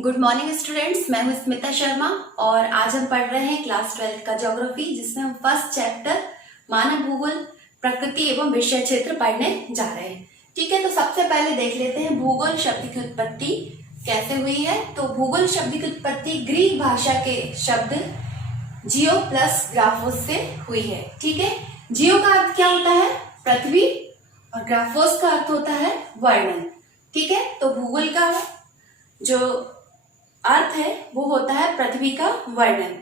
Good morning students, मैं हूं स्मिता शर्मा और आज हम पढ़ रहे हैं क्लास 12 का ज्योग्राफी, जिसमें हम फर्स्ट चैप्टर मानव भूगोल, प्रकृति एवं विषय क्षेत्र पढ़ने जा रहे हैं। ठीक है, तो सबसे पहले देख लेते हैं भूगोल शब्द की उत्पत्ति कैसे हुई है। तो भूगोल शब्द की उत्पत्ति ग्रीक भाषा के शब्द जियो प्लस ग्राफोस से हुई है। ठीक है, जियो का अर्थ क्या होता है? पृथ्वी, और ग्राफोस का अर्थ होता है वर्णन। ठीक है, तो भूगोल का जो अर्थ है वो होता है पृथ्वी का वर्णन।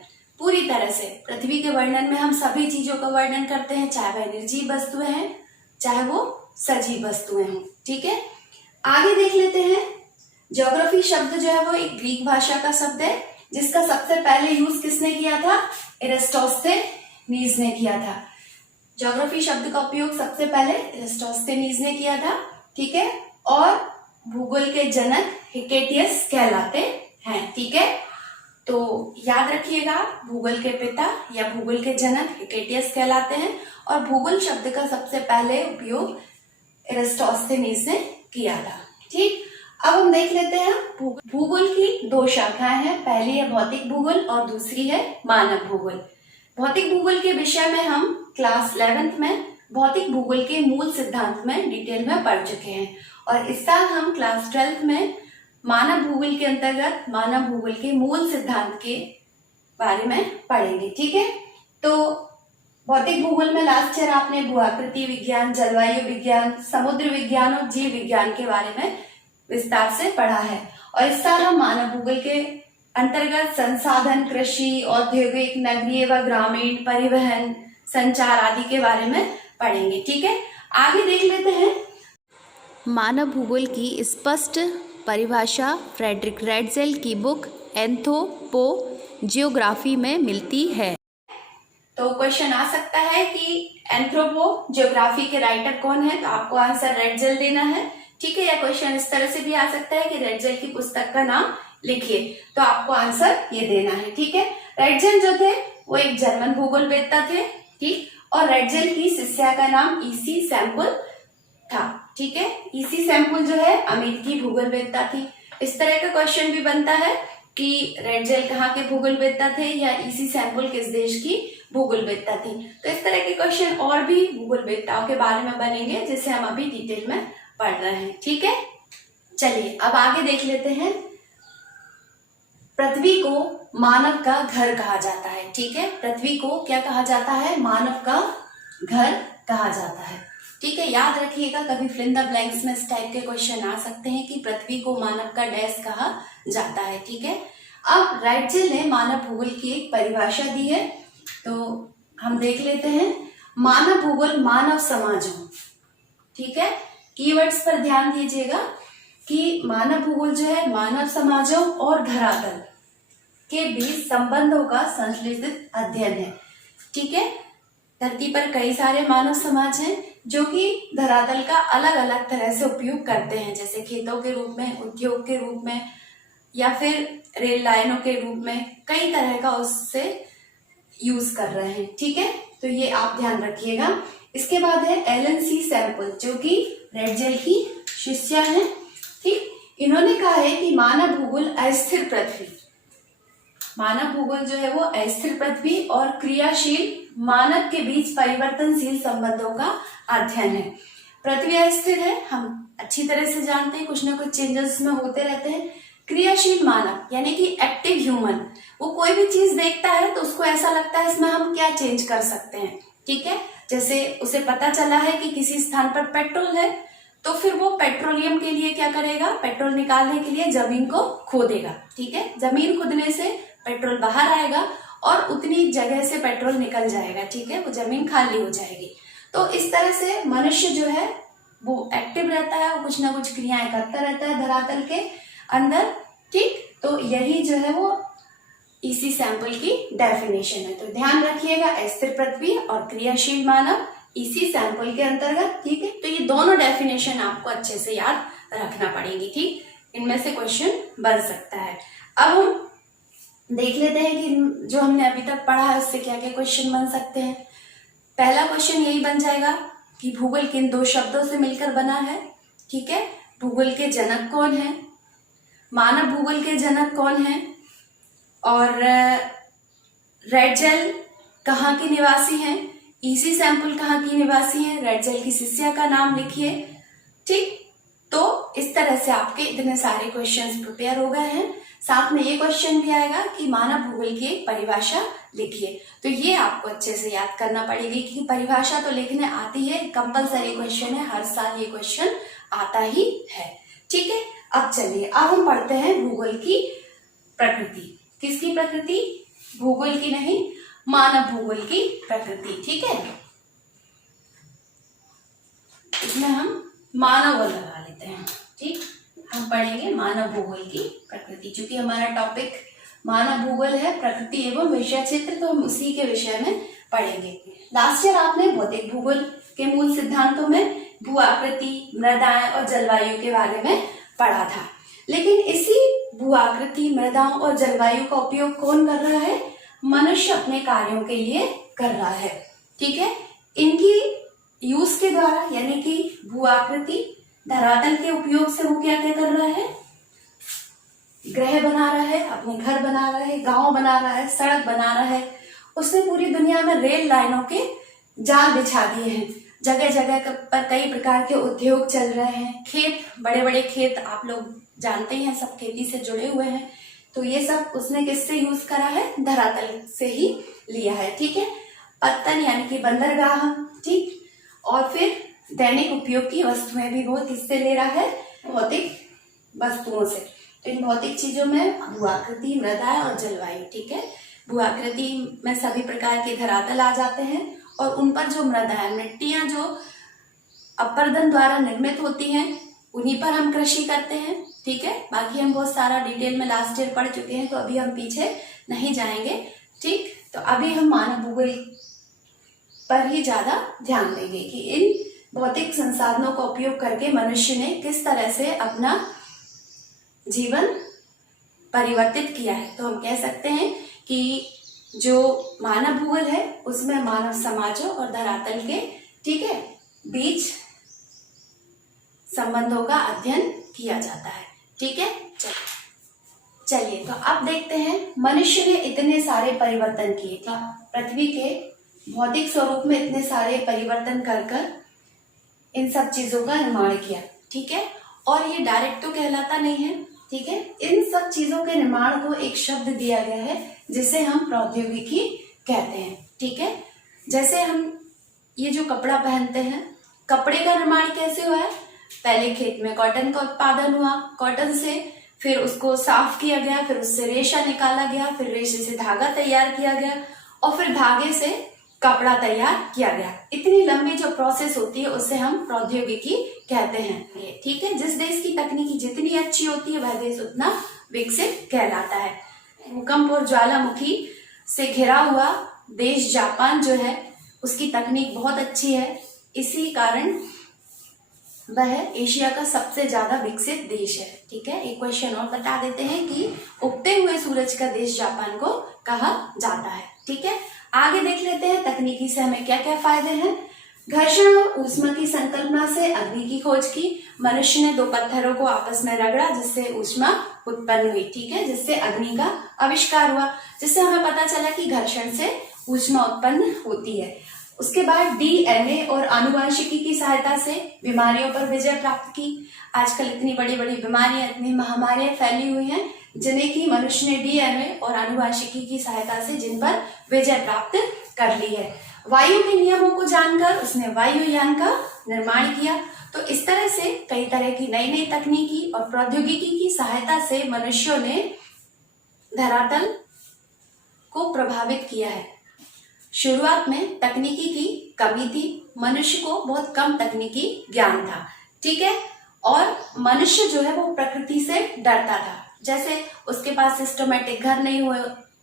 पूरी तरह से पृथ्वी के वर्णन में हम सभी चीजों का वर्णन करते हैं, चाहे वह निर्जीव वस्तुएं हैं चाहे वो सजीव वस्तुएं हों। ठीक है, आगे देख लेते हैं। ज्योग्राफी शब्द जो है वो एक ग्रीक भाषा का शब्द है, जिसका सबसे पहले यूज किसने किया था? एरिस्टोस्थेनीज ने किया था। ज्योग्राफी शब्द का उपयोग सबसे पहले एरिस्टोस्थेनीज ने किया था। ठीक है, और भूगोल के जनक हिकेटियस कहलाते हैं। ठीक है, तो याद रखिएगा, भूगोल के पिता या भूगोल के जनक हिकेटियस कहलाते हैं और भूगोल शब्द का सबसे पहले उपयोग एरिस्टोस्थेनीज ने किया था। ठीक, अब हम देख लेते हैं भूगोल की दो शाखाएं हैं, पहली है भौतिक भूगोल और दूसरी है मानव भूगोल। भौतिक भूगोल के विषय में हम क्लास 11th में भौतिक भूगोल के मूल सिद्धांत में डिटेल में पढ़ चुके हैं और इस साल हम क्लास 12th में मानव भूगोल के अंतर्गत मानव भूगोल के मूल सिद्धांत के बारे में पढ़ेंगे। ठीक है, तो भौतिक भूगोल में लास्ट ईयर आपने भूआकृति विज्ञान, जलवायु विज्ञान, समुद्र विज्ञान और जीव विज्ञान के बारे में विस्तार से पढ़ा है और इस साल हम मानव भूगोल के अंतर्गत संसाधन, कृषि, औद्योगिक, नगरीय व ग्रामीण, परिवहन, संचार आदि के बारे में पढ़ेंगे। ठीक है, आगे देख लेते हैं। मानव भूगोल की स्पष्ट परिभाषा फ्रेडरिक रेडजेल की बुक एंथ्रोपोजियोग्राफी में मिलती है। तो क्वेश्चन आ सकता है कि एंथ्रोपोजियोग्राफी के राइटर कौन है, तो आपको आंसर रेडजेल देना है। ठीक है, या क्वेश्चन इस तरह से भी आ सकता है कि रेडजेल की पुस्तक का नाम लिखिए, तो आपको आंसर ये देना है। ठीक है, रेडजेल जो थे वो एक जर्मन भूगोलवेत्ता थे। ठीक, और रेडजेल की शिष्या का नाम ईसी सैम्पल था। ठीक है, ईसी सैम्पल जो है अमेरिकी भूगोलवेत्ता थी। इस तरह का क्वेश्चन भी बनता है कि रेडजेल कहाँ के भूगोलवेत्ता थे या ईसी सैम्पल किस देश की भूगोलवेत्ता थी। तो इस तरह के क्वेश्चन और भी भूगोलवेत्ताओं के बारे में बनेंगे, जिसे हम अभी डिटेल में पढ़ रहे हैं। ठीक है, चलिए अब आगे देख लेते हैं। पृथ्वी को मानव का घर कहा जाता है। ठीक है, पृथ्वी को क्या कहा जाता है? मानव का घर कहा जाता है। ठीक है, याद रखिएगा, कभी फिल इन द ब्लैंक्स में इस टाइप के क्वेश्चन आ सकते हैं कि पृथ्वी को मानव का डैश कहा जाता है। ठीक है, अब रेडजेल ने मानव भूगोल की एक परिभाषा दी है, तो हम देख लेते हैं। मानव भूगोल मानव समाजों, ठीक है, कीवर्ड्स पर ध्यान दीजिएगा कि मानव भूगोल जो है मानव समाजों और धरातल के बीच संबंधों का संश्लेषित अध्ययन है। ठीक है, धरती पर कई सारे मानव समाज हैं जो कि धरातल का अलग अलग तरह से उपयोग करते हैं, जैसे खेतों के रूप में, उद्योग के रूप में या फिर रेल लाइनों के रूप में, कई तरह का उससे यूज कर रहे हैं। ठीक है, तो ये आप ध्यान रखिएगा। इसके बाद है एलन सी सैम्पल, जो कि रेडजेल की शिष्या हैं। ठीक, इन्होंने कहा है कि मानव भूगोल अस्थिर पृथ्वी, मानव भूगोल जो है वो अस्थिर पृथ्वी और क्रियाशील मानव के बीच परिवर्तनशील संबंधों का अध्ययन है। पृथ्वी अस्थिर है, हम अच्छी तरह से जानते हैं, कुछ ना कुछ चेंजेस में होते रहते हैं। क्रियाशील मानव यानी कि एक्टिव ह्यूमन, वो कोई भी चीज देखता है तो उसको ऐसा लगता है इसमें हम क्या चेंज कर सकते हैं। ठीक है, जैसे उसे पता चला है कि किसी स्थान पर पेट्रोल है, तो फिर वो पेट्रोलियम के लिए क्या करेगा? पेट्रोल निकालने के लिए जमीन को खोदेगा। ठीक है, जमीन खोदने से पेट्रोल बाहर आएगा और उतनी जगह से पेट्रोल निकल जाएगा। ठीक है, वो जमीन खाली हो जाएगी। तो इस तरह से मनुष्य जो है वो एक्टिव रहता है, वो कुछ ना कुछ क्रियाएं करता रहता है धरातल के अंदर। ठीक, तो यही जो है वो इसी सैंपल की डेफिनेशन है। तो ध्यान रखिएगा, अस्थिर पृथ्वी और क्रियाशील मानव इसी सैंपल के अंतर्गत। ठीक है, तो ये दोनों डेफिनेशन आपको अच्छे से याद रखना पड़ेगी। ठीक, इनमें से क्वेश्चन बन सकता है। अब हम देख लेते हैं कि जो हमने अभी तक पढ़ा है उससे क्या क्या क्वेश्चन बन सकते हैं। पहला क्वेश्चन यही बन जाएगा कि भूगोल किन दो शब्दों से मिलकर बना है। ठीक है, भूगोल के जनक कौन है? मानव भूगोल के जनक कौन है, और रेड जेल कहाँ के निवासी हैं, ईसी सैंपल कहाँ की निवासी है, रेड जेल की शिष्या का नाम लिखिए। ठीक, तो इस तरह से आपके इतने सारे क्वेश्चंस प्रिपेयर हो गए हैं। साथ में ये क्वेश्चन भी आएगा कि मानव भूगोल की एक परिभाषा लिखिए। तो ये आपको अच्छे से याद करना पड़ेगी कि परिभाषा तो लिखने आती है, कंपलसरी क्वेश्चन है, हर साल ये क्वेश्चन आता ही है। ठीक है, अब चलिए अब हम पढ़ते हैं भूगोल की प्रकृति। किसकी प्रकृति? भूगोल की नहीं, मानव भूगोल की प्रकृति। ठीक है, इसमें हम मानव लगा लेते हैं। ठीक, हम पढ़ेंगे मानव भूगोल की प्रकृति। चूंकि हमारा टॉपिक मानव भूगोल है, प्रकृति एवं विषय क्षेत्र, तो हम उसी के विषय में पढ़ेंगे। लास्ट ईयर आपने भौतिक भूगोल के मूल सिद्धांतों में भू आकृति, मृदाएं और जलवायु के बारे में पढ़ा था। लेकिन इसी भू आकृति, मृदाओं और जलवायु का उपयोग कौन कर रहा है? मनुष्य अपने कार्यों के लिए कर रहा है। ठीक है, इनकी यूज के द्वारा, यानी कि भू आकृति, धरातल के उपयोग से वो क्या क्या कर रहा है? ग्रह बना रहा है, अपने घर बना रहा है, गांव बना रहा है, सड़क बना रहा है। उसने पूरी दुनिया में रेल लाइनों के जाल बिछा दिए हैं। जगह जगह पर कई प्रकार के उद्योग चल रहे हैं। खेत, बड़े बड़े खेत, आप लोग जानते हैं, सब खेती से जुड़े हुए हैं। तो ये सब उसने किससे यूज करा है? धरातल से ही लिया है। ठीक है, पत्तन यानी कि बंदरगाह, ठीक, और फिर दैनिक उपयोग की वस्तुएं भी वो किससे ले रहा है? भौतिक वस्तुओं से। तो इन भौतिक चीजों में भू आकृति, मृदा और जलवायु। ठीक है, भू आकृति में सभी प्रकार के धरातल आ जाते हैं, और उन पर जो मृदा है, मिट्टियां जो अपरदन द्वारा निर्मित होती हैं, उन्हीं पर हम कृषि करते हैं। ठीक है, बाकी हम बहुत सारा डिटेल में लास्ट ईयर पढ़ चुके हैं, तो अभी हम पीछे नहीं जाएंगे। ठीक, तो अभी हम मानव भूगोल पर ही ज्यादा ध्यान देंगे कि इन भौतिक संसाधनों का उपयोग करके मनुष्य ने किस तरह से अपना जीवन परिवर्तित किया है। तो हम कह सकते हैं कि जो मानव भूगोल है उसमें मानव समाजों और धरातल के, ठीक है, बीच संबंधों का अध्ययन किया जाता है। ठीक है, चलिए तो अब देखते हैं मनुष्य ने इतने सारे परिवर्तन किए, पृथ्वी के भौतिक स्वरूप में इतने सारे परिवर्तन कर इन सब चीजों का निर्माण किया। ठीक है, और ये डायरेक्ट तो कहलाता नहीं है। ठीक है, इन सब चीजों के निर्माण को एक शब्द दिया गया है जिसे हम प्रौद्योगिकी कहते हैं। ठीक है, जैसे हम ये जो कपड़ा पहनते हैं, कपड़े का निर्माण कैसे हुआ है? पहले खेत में कॉटन का उत्पादन हुआ, कॉटन से फिर उसको साफ किया गया, फिर उससे रेशा निकाला गया, फिर रेशे से धागा तैयार किया गया, और फिर धागे से कपड़ा तैयार किया गया। इतनी लंबी जो प्रोसेस होती है उसे हम प्रौद्योगिकी कहते हैं। ठीक है, जिस देश की तकनीकी जितनी अच्छी होती है वह देश उतना विकसित कहलाता है। भूकंप और ज्वालामुखी से घिरा हुआ देश जापान जो है, उसकी तकनीक बहुत अच्छी है, इसी कारण वह एशिया का सबसे ज्यादा विकसित देश है। ठीक है, एक क्वेश्चन और बता देते हैं कि उगते हुए सूरज का देश जापान को कहा जाता है। ठीक है, आगे देख लेते हैं तकनीकी से हमें क्या क्या फायदे हैं। घर्षण और ऊष्मा की संकल्पना से अग्नि की खोज की। मनुष्य ने दो पत्थरों को आपस में रगड़ा जिससे ऊष्मा उत्पन्न हुई। ठीक है, जिससे अग्नि का आविष्कार हुआ, जिससे हमें पता चला कि घर्षण से ऊष्मा उत्पन्न होती है। उसके बाद डीएनए और आनुवंशिकी की सहायता से बीमारियों पर विजय प्राप्त की। आजकल इतनी बड़ी बड़ी बीमारियां, इतनी महामारियां फैली हुई हैं जिन्हें की मनुष्य ने डीएनए और आनुवंशिकी की सहायता से जिन पर विजय प्राप्त कर ली है। वायु के नियमों को जानकर उसने वायुयान का निर्माण किया। तो इस तरह से कई तरह की नई नई तकनीकी और प्रौद्योगिकी की सहायता से मनुष्यों ने धरातल को प्रभावित किया है। शुरुआत में तकनीकी की कमी थी, मनुष्य को बहुत कम तकनीकी ज्ञान था। ठीक है, और मनुष्य जो है वो प्रकृति से डरता था। जैसे उसके पास सिस्टमेटिक घर नहीं हुए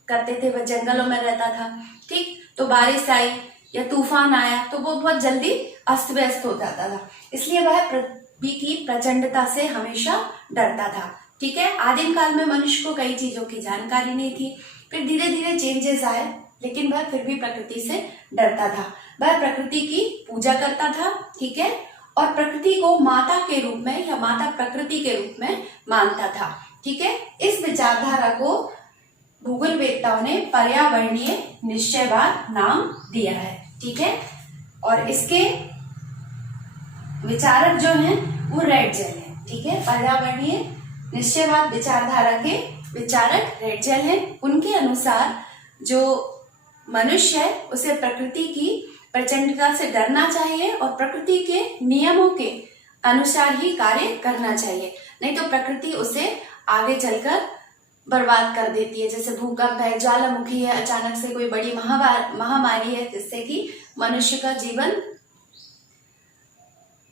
करते थे, वह जंगलों में रहता था। ठीक, तो बारिश आई या तूफान आया तो वो बहुत जल्दी अस्त व्यस्त हो जाता था, इसलिए वह पृथ्वी की प्रचंडता से हमेशा डरता था। ठीक है, आदिम काल में मनुष्य को कई चीजों की जानकारी नहीं थी, फिर धीरे धीरे चेंजेस आए, लेकिन वह फिर भी प्रकृति से डरता था। वह प्रकृति की पूजा करता था। ठीक है, और प्रकृति को माता के रूप में या माता प्रकृति के रूप में मानता था। ठीक है। इस विचारधारा को भूगोलवेत्ताओं ने पर्यावरणीय निश्चयवाद नाम दिया है, ठीक है। और इसके विचारक जो हैं वो रेटजेल हैं, ठीक है। पर्यावरणीय निश्चयवाद विचारधारा के विचारक रेटजेल हैं। उनके अनुसार जो मनुष्य है उसे प्रकृति की प्रचंडता से डरना चाहिए और प्रकृति के नियमों के अनुसार ही कार्य करना चाहिए, नहीं तो प्रकृति उसे आगे चलकर बर्बाद कर देती है। जैसे भूकंप है, ज्वालामुखी है, अचानक से कोई बड़ी महामारी है जिससे कि मनुष्य का जीवन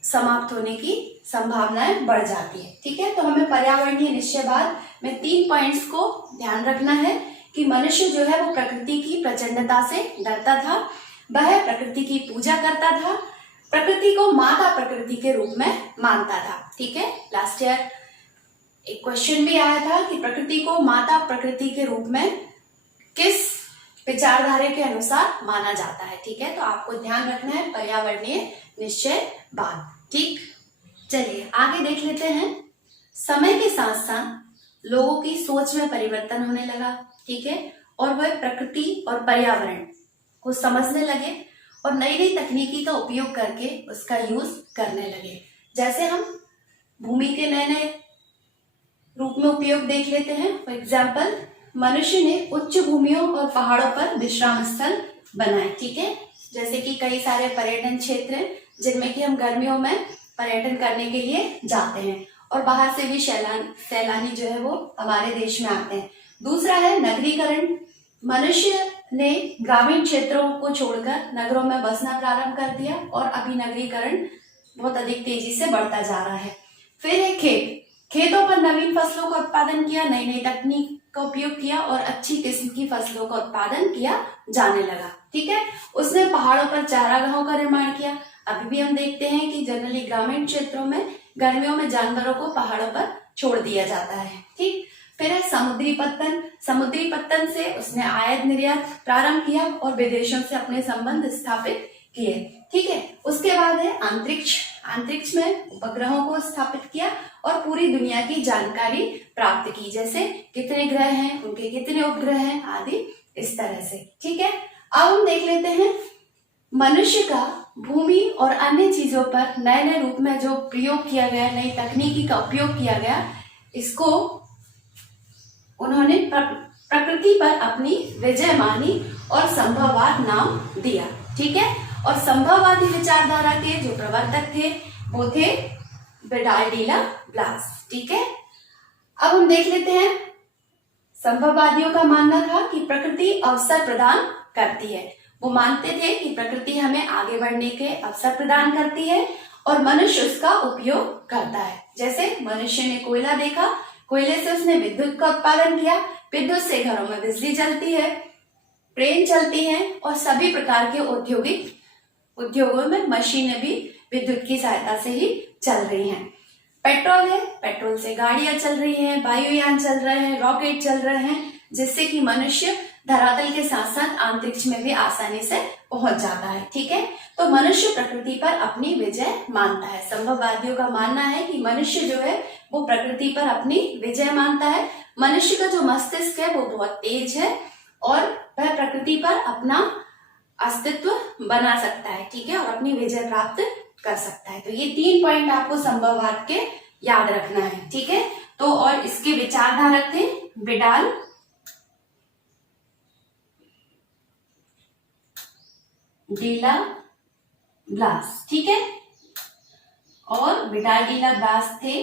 समाप्त होने की संभावनाएं बढ़ जाती है, ठीक है। तो हमें पर्यावरणीय निश्चयवाद में 3 पॉइंट्स को ध्यान रखना है कि मनुष्य जो है वो प्रकृति की प्रचंडता से डरता था, वह प्रकृति की पूजा करता था, प्रकृति को माता प्रकृति के रूप में मानता था, ठीक है। लास्ट ईयर एक क्वेश्चन भी आया था कि प्रकृति को माता प्रकृति के रूप में किस विचारधारा के अनुसार माना जाता है, ठीक है। तो आपको ध्यान रखना है पर्यावरणीय निश्चयवाद, ठीक। चलिए आगे देख लेते हैं। समय के साथ साथ लोगों की सोच में परिवर्तन होने लगा, ठीक है, और वह प्रकृति और पर्यावरण को समझने लगे और नई नई तकनीकी का उपयोग करके उसका यूज करने लगे। जैसे हम भूमि के नए नए रूप में उपयोग देख लेते हैं। फॉर एग्जाम्पल, मनुष्य ने उच्च भूमियों और पहाड़ों पर विश्राम स्थल बनाए, ठीक है। जैसे कि कई सारे पर्यटन क्षेत्र हैं जिनमें कि हम गर्मियों में पर्यटन करने के लिए जाते हैं और बाहर से भी सैलानी जो है वो हमारे देश में आते हैं। दूसरा है नगरीकरण। मनुष्य ने ग्रामीण क्षेत्रों को छोड़कर नगरों में बसना प्रारंभ कर दिया और अभी नगरीकरण बहुत अधिक तेजी से बढ़ता जा रहा है। फिर है खेतों पर नवीन फसलों का उत्पादन किया, नई नई तकनीक का उपयोग किया और अच्छी किस्म की फसलों का उत्पादन किया जाने लगा, ठीक है। उसने पहाड़ों पर चारागाहों का निर्माण किया। अभी भी हम देखते हैं कि जनरली ग्रामीण क्षेत्रों में गर्मियों में जानवरों को पहाड़ों पर छोड़ दिया जाता है, ठीक। फिर है समुद्री पत्तन। समुद्री पत्तन से उसने आयात निर्यात प्रारंभ किया और विदेशों से अपने संबंध स्थापित किए, ठीक है। उसके बाद है अंतरिक्ष। अंतरिक्ष में उपग्रहों को स्थापित किया और पूरी दुनिया की जानकारी प्राप्त की, जैसे कितने ग्रह हैं, उनके कितने उपग्रह हैं आदि, इस तरह से, ठीक है। अब हम देख लेते हैं मनुष्य का भूमि और अन्य चीजों पर नए नए रूप में जो प्रयोग किया गया, नई तकनीकी का उपयोग किया गया, इसको उन्होंने प्रकृति पर अपनी विजय मानी और संभववाद नाम दिया, ठीक है। और संभववादी विचारधारा के जो प्रवर्तक थे वो थे विडाल डीला ब्लास, ठीक है। अब हम देख लेते हैं संभववादियों का मानना था कि प्रकृति अवसर प्रदान करती है। वो मानते थे कि प्रकृति हमें आगे बढ़ने के अवसर प्रदान करती है और मनुष्य उसका उपयोग करता है। जैसे मनुष्य ने कोयला देखा, कोयले से उसने विद्युत का उत्पादन किया, विद्युत से घरों में बिजली चलती है, ट्रेन चलती है और सभी प्रकार के उद्योगों में मशीनें भी विद्युत की सहायता से ही चल रही हैं। पेट्रोल है, पेट्रोल से गाड़ियां चल रही हैं, वायुयान चल रहे हैं, रॉकेट चल रहे हैं, जिससे कि मनुष्य धरातल के साथ साथ अंतरिक्ष में भी आसानी से पहुंच जाता है, ठीक है। तो मनुष्य प्रकृति पर अपनी विजय मानता है। संभववादियों का मानना है कि मनुष्य जो है वो प्रकृति पर अपनी विजय मानता है। मनुष्य का जो मस्तिष्क है वो बहुत तेज है और वह प्रकृति पर अपना अस्तित्व बना सकता है, ठीक है, और अपनी विजय प्राप्त कर सकता है। तो ये 3 पॉइंट आपको संभववाद के याद रखना है, ठीक है। तो और इसके विचारधारक थे विडाल डीला ब्लास, ठीक है। और विडाल डीला ब्लास थे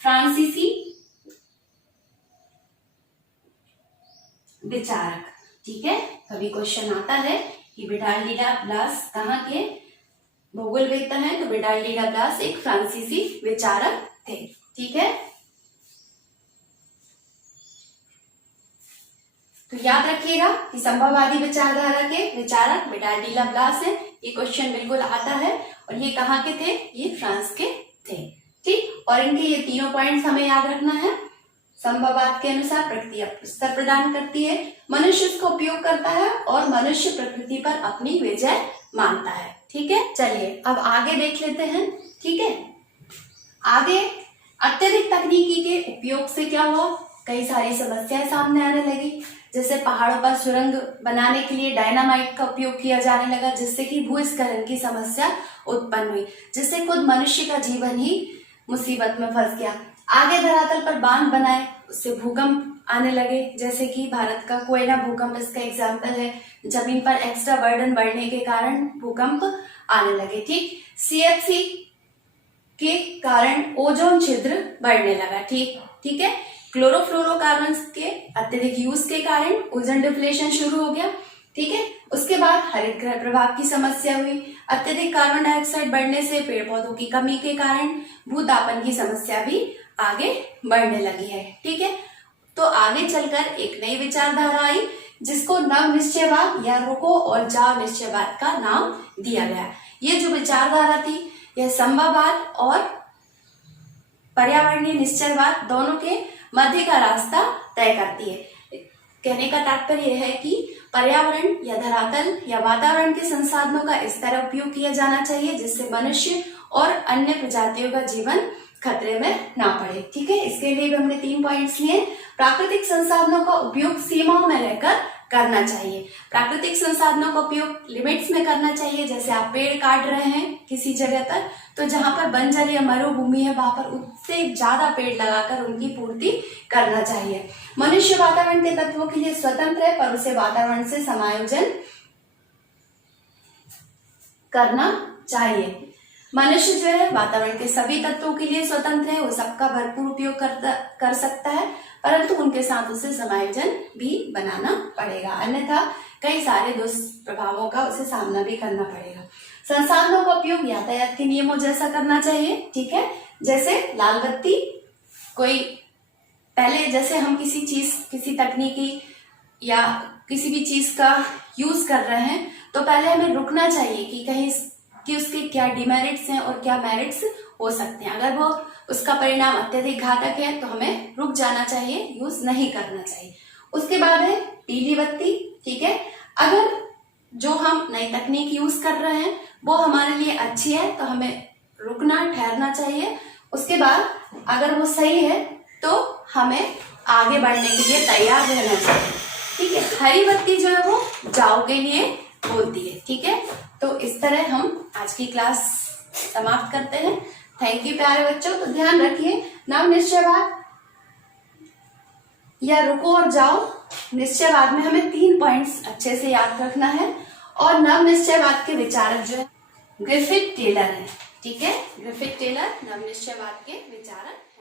फ्रांसीसी विचारक, ठीक है। कभी क्वेश्चन आता है कि विडाल डीला ब्लास कहाँ के भूगोलवेत्ता हैं, तो विडाल डीला ब्लास एक फ्रांसीसी विचारक थे, ठीक है। तो याद रखिएगा कि संभववादी विचारधारा के विचारक विडाल डीला ब्लास हैं। ये क्वेश्चन बिल्कुल आता है और ये कहाँ के थे, ये फ्रांस के थे, ठीक। और इनके ये तीनों पॉइंट्स हमें याद रखना है। संभववाद के अनुसार प्रकृति अवसर प्रदान करती है, मनुष्य इसका उपयोग करता है और मनुष्य प्रकृति पर अपनी विजय मानता है, ठीक है। चलिए अब आगे देख लेते हैं, ठीक है। आगे अत्यधिक तकनीकी के उपयोग से क्या हुआ, कई सारी समस्याएं सामने आने लगी। जैसे पहाड़ों पर सुरंग बनाने के लिए डायनामाइट का उपयोग किया जाने लगा, जिससे कि भूस्खलन की समस्या उत्पन्न हुई, जिससे खुद मनुष्य का जीवन ही मुसीबत में फंस गया। आगे धरातल पर बांध बनाए, उससे भूकंप आने लगे, जैसे कि भारत का कोयना भूकंप इसका एग्जाम्पल है। जमीन पर एक्स्ट्रा बर्डन बढ़ने के कारण भूकंप आने लगे। ठीक, CFC के कारण ओजोन छिद्र बढ़ने लगा। ठीक है, क्लोरोफ्लोरोकार्बन के अत्यधिक यूज के कारण ओजोन डिप्लेशन शुरू हो गया। ठीक है, उसके बाद हरित गृह प्रभाव की समस्या हुई। अत्यधिक कार्बन डाइऑक्साइड बढ़ने से पेड़ पौधों की कमी के कारण भूतापन की समस्या भी आगे बढ़ने लगी है। ठीक है, तो आगे चलकर एक नई विचारधारा आई, जिसको नव निश्चयवाद या रुको और जाओ निश्चयवाद का नाम दिया गया। ये जो विचारधारा थी, यह संभववाद और पर्यावरणीय निश्चयवाद दोनों के मध्य का रास्ता तय करती है। कहने का तात्पर्य यह है कि पर्यावरण या धरातल या वातावरण के संसाधनों का इस तरह उपयोग किया जाना चाहिए जिससे मनुष्य और अन्य प्रजातियों का जीवन खतरे में ना पड़े। ठीक है, इसके लिए भी हमने 3 पॉइंट्स लिए। प्राकृतिक संसाधनों का उपयोग सीमाओं में रहकर करना चाहिए। प्राकृतिक संसाधनों का उपयोग लिमिट्स में करना चाहिए। जैसे आप पेड़ काट रहे हैं किसी जगह पर, तो जहां पर बंजर या मरुभूमि है वहां पर उससे ज्यादा पेड़ लगाकर उनकी पूर्ति करना चाहिए। मनुष्य वातावरण के तत्वों के लिए स्वतंत्र है, पर उसे वातावरण से समायोजन करना चाहिए। मनुष्य जो है वातावरण के सभी तत्वों के लिए स्वतंत्र है, वो सबका भरपूर उपयोग कर सकता है, परंतु उनके साथ उसे समायोजन भी बनाना पड़ेगा, अन्यथा कई सारे दुष्प्रभावों का उसे सामना भी करना पड़ेगा। संसाधनों का उपयोग यातायात के नियमों जैसा करना चाहिए। ठीक है, जैसे लाल बत्ती, कोई पहले जैसे हम किसी तकनीकी या किसी भी चीज का यूज कर रहे हैं, तो पहले हमें रुकना चाहिए कि कहीं कि उसके क्या डिमेरिट्स हैं और क्या मेरिट्स हो सकते हैं। अगर वो उसका परिणाम अत्यधिक घातक है तो हमें रुक जाना चाहिए, यूज नहीं करना चाहिए। उसके बाद है पीली बत्ती। ठीक है, अगर जो हम नई तकनीक यूज कर रहे हैं वो हमारे लिए अच्छी है तो हमें रुकना, ठहरना चाहिए। उसके बाद अगर वो सही है तो हमें आगे बढ़ने के लिए तैयार रहना चाहिए। ठीक है, हरी बत्ती जो है वो जाओ के लिए बोलती है। ठीक है, तो इस तरह हम आज की क्लास समाप्त करते हैं। थैंक यू प्यारे बच्चों। तो ध्यान रखिए, नव निश्चयवाद या रुको और जाओ निश्चयवाद में हमें 3 पॉइंट्स अच्छे से याद रखना है। और नव निश्चयवाद के विचारक जो है ग्रिफिथ टेलर है। ठीक है, ग्रिफिथ टेलर नव निश्चयवाद के विचारक